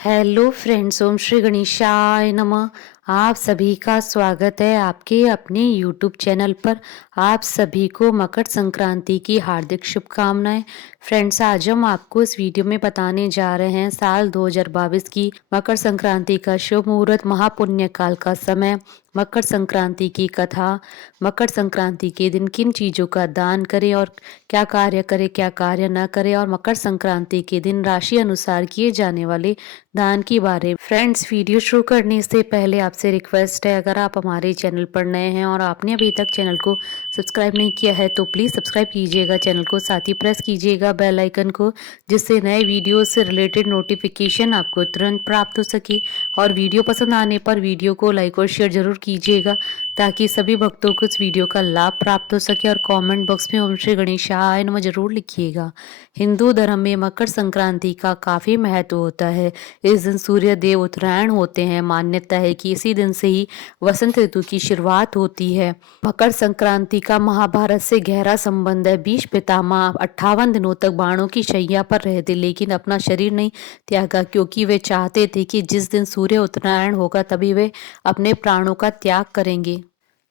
Hello friends, ओम श्री गणेशाय नमः। आप सभी का स्वागत है आपके अपने यूट्यूब चैनल पर। आप सभी को मकर संक्रांति की हार्दिक शुभकामनाएं। फ्रेंड्स, आज हम आपको इस वीडियो में बताने जा रहे हैं साल 2022 की मकर संक्रांति का शुभ मुहूर्त, महापुण्य काल का समय, मकर संक्रांति की कथा, मकर संक्रांति के दिन किन चीज़ों का दान करें और क्या कार्य न करें, और मकर संक्रांति के दिन राशि अनुसार किए जाने वाले दान के बारे। फ्रेंड्स, वीडियो शुरू करने से पहले आपसे रिक्वेस्ट है, अगर आप हमारे चैनल पर नए हैं और आपने अभी तक चैनल को सब्सक्राइब नहीं किया है तो प्लीज़ सब्सक्राइब कीजिएगा चैनल को, साथ ही प्रेस कीजिएगा बेल आइकन को, जिससे नए वीडियो से रिलेटेड नोटिफिकेशन आपको तुरंत प्राप्त हो सके। और वीडियो पसंद आने पर वीडियो को लाइक और शेयर जरूर कीजिएगा, ताकि सभी भक्तों को इस वीडियो का लाभ प्राप्त हो सके। और कमेंट बॉक्स में ओम श्री गणेशाय नमः जरूर लिखिएगा। हिंदू धर्म में मकर संक्रांति का काफ़ी महत्व होता है। इस दिन सूर्य देव उत्तरायण होते हैं। मान्यता है कि इसी दिन से ही वसंत ऋतु की शुरुआत होती है। मकर संक्रांति का महाभारत से गहरा संबंध है। भीष्म पितामह 58 दिनों तक बाणों की शैया पर रहे थे, लेकिन अपना शरीर नहीं त्यागा, क्योंकि वे चाहते थे कि जिस दिन सूर्य उत्तरायण होगा तभी वे अपने प्राणों का त्याग करेंगे।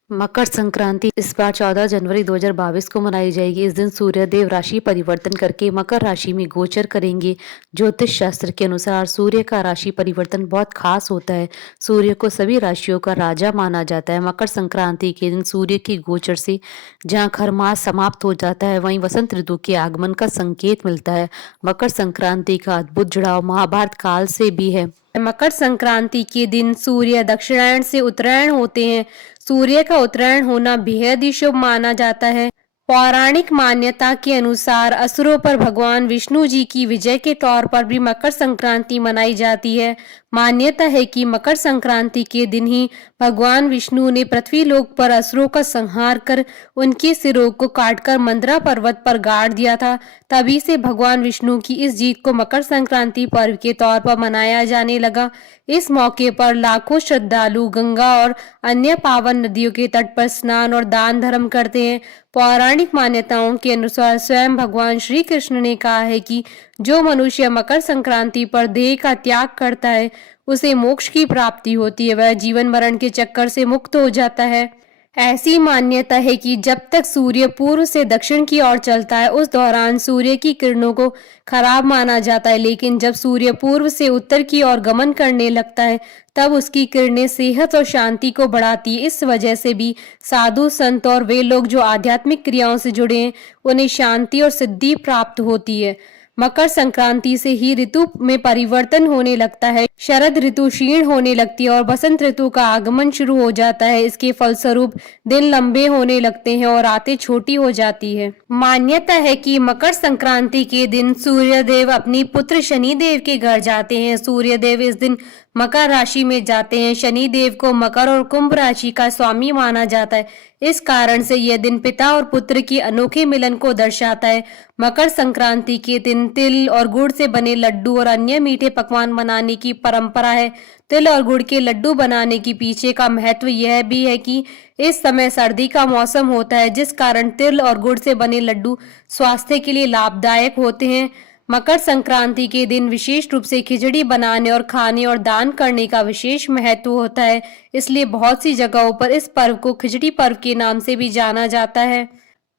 मकर संक्रांति इस बार 14 जनवरी 2022 को मनाई जाएगी। इस दिन सूर्य देव राशि परिवर्तन करके मकर राशि में गोचर करेंगे। ज्योतिष शास्त्र के अनुसार सूर्य का राशि परिवर्तन बहुत खास होता है। सूर्य को सभी राशियों का राजा माना जाता है। मकर संक्रांति के दिन सूर्य के गोचर से जहाँ खरमास समाप्त हो जाता है, वहीं वसंत ऋतु के आगमन का संकेत मिलता है। मकर संक्रांति का अद्भुत जुड़ाव महाभारत काल से भी है। मकर संक्रांति के दिन सूर्य दक्षिणायन से उत्तरायण होते हैं। सूर्य का उत्तरायण होना बेहद ही शुभ माना जाता है। पौराणिक मान्यता के अनुसार असुरों पर भगवान विष्णु जी की विजय के तौर पर भी मकर संक्रांति मनाई जाती है। मान्यता है कि मकर संक्रांति के दिन ही भगवान विष्णु ने पृथ्वी लोक पर असुरों का संहार कर उनके सिरों को काटकर मंदरा पर्वत पर गाड़ दिया था। तभी से भगवान विष्णु की इस जीत को मकर संक्रांति पर्व के तौर पर मनाया जाने लगा। इस मौके पर लाखों श्रद्धालु गंगा और अन्य पावन नदियों के तट पर स्नान और दान धर्म करते हैं। पौराणिक मान्यताओं के अनुसार स्वयं भगवान श्री कृष्ण ने कहा है कि जो मनुष्य मकर संक्रांति पर देह का त्याग करता है, उसे मोक्ष की प्राप्ति होती है, वह जीवन मरण के चक्कर से मुक्त हो जाता है। ऐसी मान्यता है कि जब तक सूर्य पूर्व से दक्षिण की ओर चलता है, उस दौरान सूर्य की किरणों को खराब माना जाता है, लेकिन जब सूर्य पूर्व से उत्तर की ओर गमन करने लगता है, तब उसकी किरणें सेहत और शांति को बढ़ाती है। इस वजह से भी साधु संत और वे लोग जो आध्यात्मिक क्रियाओं से जुड़े हैं, उन्हें शांति और सिद्धि प्राप्त होती है। मकर संक्रांति से ही ऋतु में परिवर्तन होने लगता है। शरद ऋतु क्षीण होने लगती है और बसंत ऋतु का आगमन शुरू हो जाता है। इसके फलस्वरूप दिन लंबे होने लगते हैं और रातें छोटी हो जाती है। मान्यता है कि मकर संक्रांति के दिन सूर्यदेव अपनी पुत्र शनिदेव के घर जाते हैं। सूर्यदेव इस दिन मकर राशि में जाते हैं। शनिदेव को मकर और कुंभ राशि का स्वामी माना जाता है। इस कारण से यह दिन पिता और पुत्र की अनोखे मिलन को दर्शाता है। मकर संक्रांति के दिन तिल और गुड़ से बने लड्डू और अन्य मीठे पकवान बनाने की परंपरा है। तिल और गुड़ के लड्डू बनाने के पीछे का महत्व यह भी है कि इस समय सर्दी का मौसम होता है, जिस कारण तिल और गुड़ से बने लड्डू स्वास्थ्य के लिए लाभदायक होते हैं। मकर संक्रांति के दिन विशेष रूप से खिचड़ी बनाने और खाने और दान करने का विशेष महत्व होता है। इसलिए बहुत सी जगहों पर इस पर्व को खिचड़ी पर्व के नाम से भी जाना जाता है।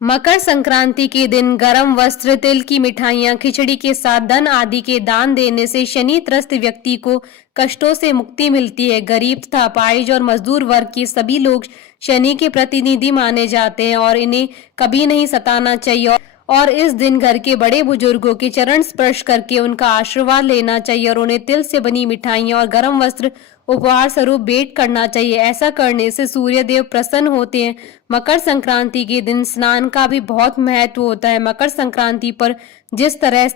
मकर संक्रांति के दिन गर्म वस्त्र, तिल की मिठाइयां, खिचड़ी के साथ धन आदि के दान देने से शनि त्रस्त व्यक्ति को कष्टों से मुक्ति मिलती है। गरीब तथा अपाहिज और मजदूर वर्ग के सभी लोग शनि के प्रतिनिधि माने जाते हैं और इन्हें कभी नहीं सताना चाहिए। और इस दिन घर के बड़े बुजुर्गों के चरण स्पर्श करके उनका आशीर्वाद लेना चाहिए और उन्हें तिल से बनी मिठाइयां और गर्म वस्त्र उपहार स्वरूप भेंट करना चाहिए। ऐसा करने से सूर्य देव प्रसन्न होते हैं। मकर संक्रांति के दिन स्नान का भी बहुत महत्व होता है। मकर संक्रांति पर जिस तरह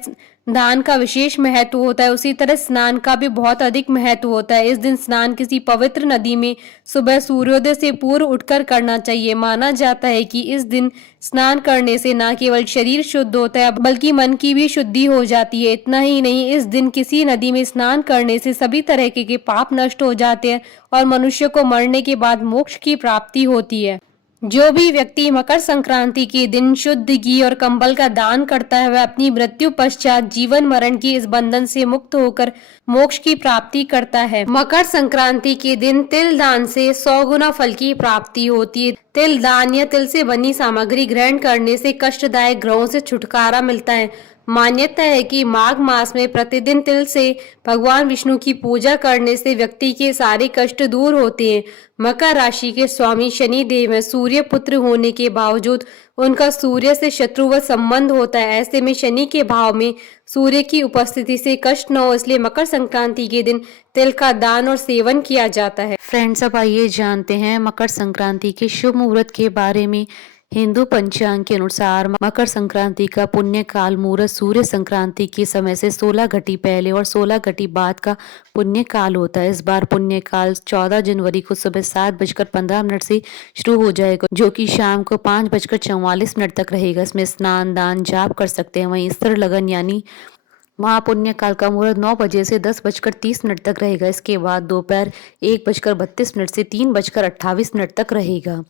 दान का विशेष महत्व होता है, उसी तरह स्नान का भी बहुत अधिक महत्व होता है। इस दिन स्नान किसी पवित्र नदी में सुबह सूर्योदय से पूर्व उठकर करना चाहिए। माना जाता है कि इस दिन स्नान करने से न केवल शरीर शुद्ध होता है, बल्कि मन की भी शुद्धि हो जाती है। इतना ही नहीं, इस दिन किसी नदी में स्नान करने से सभी तरह के पाप नष्ट हो जाते हैं और मनुष्य को मरने के बाद मोक्ष की प्राप्ति होती है। जो भी व्यक्ति मकर संक्रांति के दिन शुद्ध घी और कंबल का दान करता है वह अपनी मृत्यु पश्चात जीवन मरण की इस बंधन से मुक्त होकर मोक्ष की प्राप्ति करता है। मकर संक्रांति के दिन तिल दान से 100 गुना फल की प्राप्ति होती है। तिल दान या तिल से बनी सामग्री ग्रहण करने से कष्टदायक ग्रहों से छुटकारा मिलता है। मान्यता है कि माघ मास में प्रतिदिन तिल से भगवान विष्णु की पूजा करने से व्यक्ति के सारे कष्ट दूर होते हैं। मकर राशि के स्वामी शनि देव हैं। सूर्य पुत्र होने के बावजूद उनका सूर्य से शत्रुवत संबंध होता है। ऐसे में शनि के भाव में सूर्य की उपस्थिति से कष्ट न हो, इसलिए मकर संक्रांति के दिन तिल का दान और सेवन किया जाता है। फ्रेंड्स, अब आइए जानते हैं मकर संक्रांति के शुभ मुहूर्त के बारे में। हिंदू पंचांग के अनुसार मकर संक्रांति का पुण्य काल मुहूर्त सूर्य संक्रांति के समय से 16 घटी पहले और 16 घटी बाद का पुण्य काल होता है। इस बार पुण्य काल 14 जनवरी को सुबह 7:15 से शुरू हो जाएगा, जो कि शाम को 5:44 तक रहेगा। इसमें स्नान, दान, जाप कर सकते हैं। वहीं स्त्र लगन यानी महापुण्य काल का मुहूर्त 9 बजे से 10:30 तक रहेगा। इसके बाद दोपहर 1:32 से 3:28 तक रहेगा।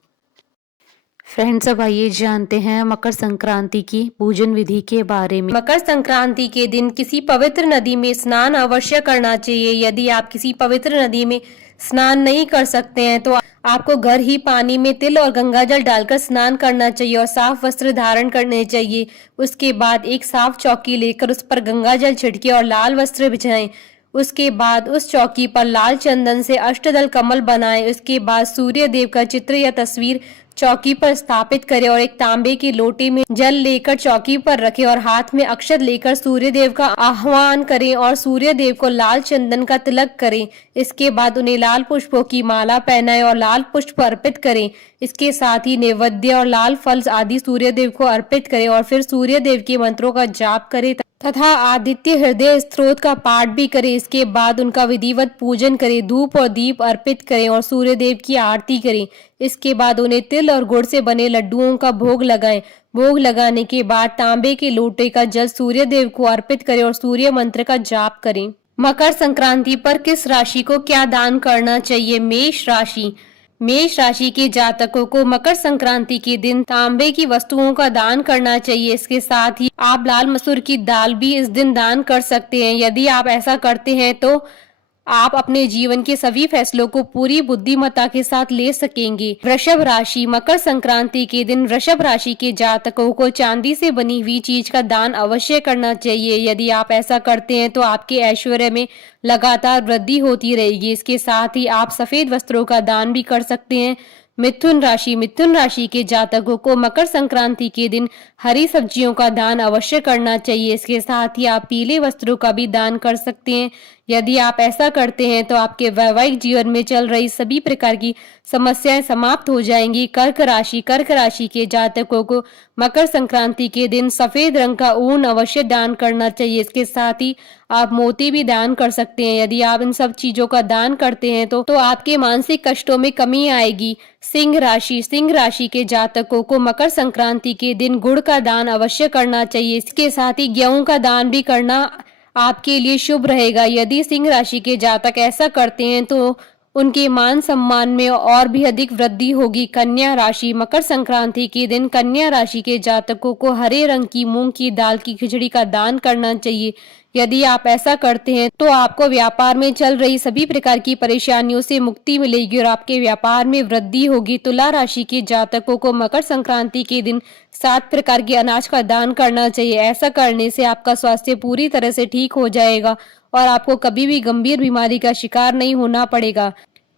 फ्रेंड्स, अब आइए जानते हैं मकर संक्रांति की पूजन विधि के बारे में। मकर संक्रांति के दिन किसी पवित्र नदी में स्नान अवश्य करना चाहिए। यदि आप किसी पवित्र नदी में स्नान नहीं कर सकते हैं तो आपको घर ही पानी में तिल और गंगाजल डालकर स्नान करना चाहिए और साफ वस्त्र धारण करने चाहिए। उसके बाद एक साफ चौकी लेकर उस पर गंगाजल छिड़के और लाल वस्त्र बिछाएं। उसके बाद उस चौकी पर लाल चंदन से अष्टदल कमल बनाएं। उसके बाद सूर्य देव का चित्र या तस्वीर चौकी पर स्थापित करें और एक तांबे के लोटे में जल लेकर चौकी पर रखें और हाथ में अक्षत लेकर सूर्य देव का आह्वान करें और सूर्य देव को लाल चंदन का तिलक करें। इसके बाद उन्हें लाल पुष्पों की माला पहनाएं और लाल पुष्प अर्पित करें। इसके साथ ही नैवेद्य और लाल फल आदि सूर्य देव को अर्पित करें और फिर सूर्य देव के मंत्रों का जाप करें तथा आदित्य हृदय स्त्रोत का पाठ भी करें। इसके बाद उनका विधिवत पूजन करें, धूप और दीप अर्पित करें और सूर्य देव की आरती करें। इसके बाद उन्हें तिल और गुड़ से बने लड्डुओं का भोग लगाएं। भोग लगाने के बाद तांबे के लोटे का जल सूर्य देव को अर्पित करें और सूर्य मंत्र का जाप करें। मकर संक्रांति पर किस राशि को क्या दान करना चाहिए? मेष राशि। मेष राशि के जातकों को मकर संक्रांति के दिन तांबे की वस्तुओं का दान करना चाहिए। इसके साथ ही आप लाल मसूर की दाल भी इस दिन दान कर सकते हैं। यदि आप ऐसा करते हैं तो आप अपने जीवन के सभी फैसलों को पूरी बुद्धिमत्ता के साथ ले सकेंगे। वृषभ राशि। मकर संक्रांति के दिन वृषभ राशि के जातकों को चांदी से बनी हुई चीज का दान अवश्य करना चाहिए। यदि आप ऐसा करते हैं तो आपके ऐश्वर्य में लगातार वृद्धि होती रहेगी। इसके साथ ही आप सफेद वस्त्रों का दान भी कर सकते हैं। मिथुन राशि। मिथुन राशि के जातकों को मकर संक्रांति के दिन हरी सब्जियों का दान अवश्य करना चाहिए। इसके साथ ही आप पीले वस्त्रों का भी दान कर सकते हैं। यदि आप ऐसा करते हैं तो आपके वैवाहिक जीवन में चल रही सभी प्रकार की समस्याएं समाप्त हो जाएंगी। कर्क राशि। कर्क राशि के जातकों को मकर संक्रांति के दिन सफेद रंग का ऊन अवश्य दान करना चाहिए। इसके साथ ही आप मोती भी दान कर सकते हैं। यदि आप इन सब चीजों का दान करते हैं तो आपके मानसिक कष्टों में कमी आएगी। सिंह राशि। सिंह राशि के जातकों को मकर संक्रांति के दिन गुड़ का दान अवश्य करना चाहिए। इसके साथ ही गेहूं का दान भी करना आपके लिए शुभ रहेगा। यदि सिंह राशि के जातक ऐसा करते हैं तो उनके मान सम्मान में और भी अधिक वृद्धि होगी। कन्या राशि। मकर संक्रांति के दिन कन्या राशि के जातकों को हरे रंग की मूंग की दाल की खिचड़ी का दान करना चाहिए। यदि आप ऐसा करते हैं तो आपको व्यापार में चल रही सभी प्रकार की परेशानियों से मुक्ति मिलेगी और आपके व्यापार में वृद्धि होगी। तुला राशि के जातकों को मकर संक्रांति के दिन 7 प्रकार के अनाज का दान करना चाहिए। ऐसा करने से आपका स्वास्थ्य पूरी तरह से ठीक हो जाएगा और आपको कभी भी गंभीर बीमारी का शिकार नहीं होना पड़ेगा।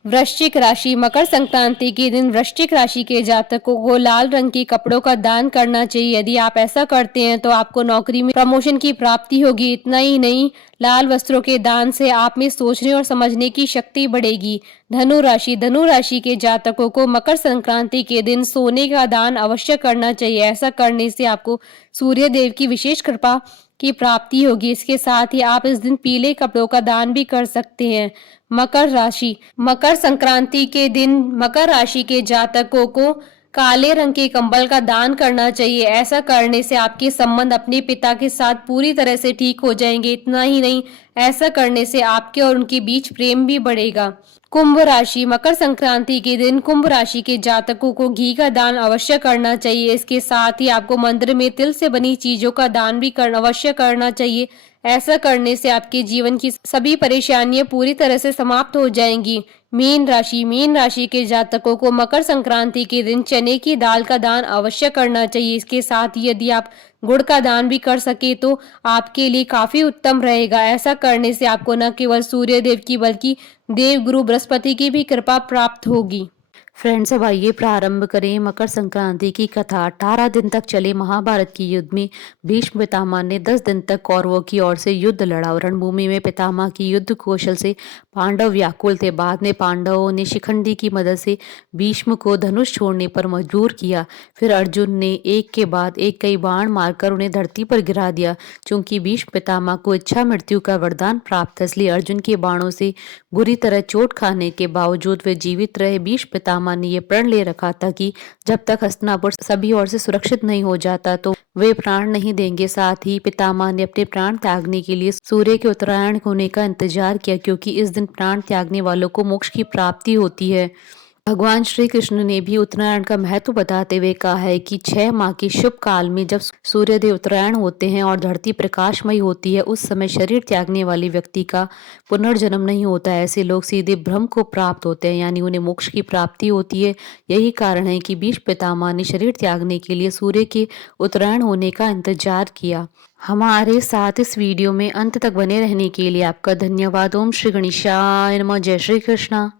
वृश्चिक राशि। मकर संक्रांति के दिन वृश्चिक राशि के जातकों को लाल रंग के कपड़ों का दान करना चाहिए। यदि आप ऐसा करते हैं तो आपको नौकरी में प्रमोशन की प्राप्ति होगी। इतना ही नहीं, लाल वस्त्रों के दान से आप में सोचने और समझने की शक्ति बढ़ेगी। धनु राशि। धनु राशि के जातकों को मकर संक्रांति के दिन सोने का दान अवश्य करना चाहिए। ऐसा करने से आपको सूर्य देव की विशेष कृपा की प्राप्ति होगी। इसके साथ ही आप इस दिन पीले कपड़ों का दान भी कर सकते हैं। मकर राशि। मकर संक्रांति के दिन मकर राशि के जातकों को काले रंग के कंबल का दान करना चाहिए। ऐसा करने से आपके संबंध अपने पिता के साथ पूरी तरह से ठीक हो जाएंगे। इतना ही नहीं, ऐसा करने से आपके और उनके बीच प्रेम भी बढ़ेगा। कुंभ राशि, मकर संक्रांति के दिन कुंभ राशि के जातकों को घी का दान अवश्य करना चाहिए। इसके साथ ही आपको मंदिर में तिल से बनी चीजों का दान भी अवश्य करना चाहिए। ऐसा करने से आपके जीवन की सभी परेशानियां पूरी तरह से समाप्त हो जाएंगी। मीन राशि के जातकों को मकर संक्रांति के दिन चने की दाल का दान अवश्य करना चाहिए। इसके साथ ही यदि आप गुड़ का दान भी कर सके तो आपके लिए काफी उत्तम रहेगा। ऐसा करने से आपको न केवल सूर्य देव की बल्कि देव गुरु बृहस्पति की भी कृपा प्राप्त होगी। फ्रेंड्स, अब आइए प्रारंभ करें मकर संक्रांति की कथा। 18 दिन तक चले महाभारत की युद्ध में भीष्म पितामह ने 10 दिन तक कौरवों की ओर से युद्ध लड़ा और रणभूमि में पितामह की युद्ध कौशल से पांडव व्याकुल थे। बाद में पांडवों ने शिखंडी की मदद से भीष्म को धनुष छोड़ने पर मजबूर किया। फिर अर्जुन ने एक के बाद एक कई बाण मारकर उन्हें धरती पर गिरा दिया। चूंकि भीष्म पितामह को इच्छा मृत्यु का वरदान प्राप्त था, इसलिए अर्जुन के बाणों से बुरी तरह चोट खाने के बावजूद वे जीवित रहे। भीष्म पितामह ने ये प्रण ले रखा था कि जब तक हस्तिनापुर सभी ओर से सुरक्षित नहीं हो जाता तो वे प्राण नहीं देंगे। साथ ही पितामह ने अपने प्राण त्यागने के लिए सूर्य के उत्तरायण होने का इंतजार किया, क्योंकि इस दिन प्राण त्यागने वालों को मोक्ष की प्राप्ति होती है। भगवान श्री कृष्ण ने भी उत्तरायण का महत्व बताते हुए कहा है कि 6 माह के शुभ काल में जब सूर्यदेव उत्तरायण होते हैं और धरती प्रकाशमयी होती है, उस समय शरीर त्यागने वाले व्यक्ति का पुनर्जन्म नहीं होता है। ऐसे लोग सीधे ब्रह्म को प्राप्त होते हैं, यानी उन्हें मोक्ष की प्राप्ति होती है। यही कारण है कि भीष्म पितामह ने शरीर त्यागने के लिए सूर्य के उत्तरायण होने का इंतजार किया। हमारे साथ इस वीडियो में अंत तक बने रहने के लिए आपका धन्यवाद। ओम श्री गणेशाय नमः। जय श्री कृष्णा।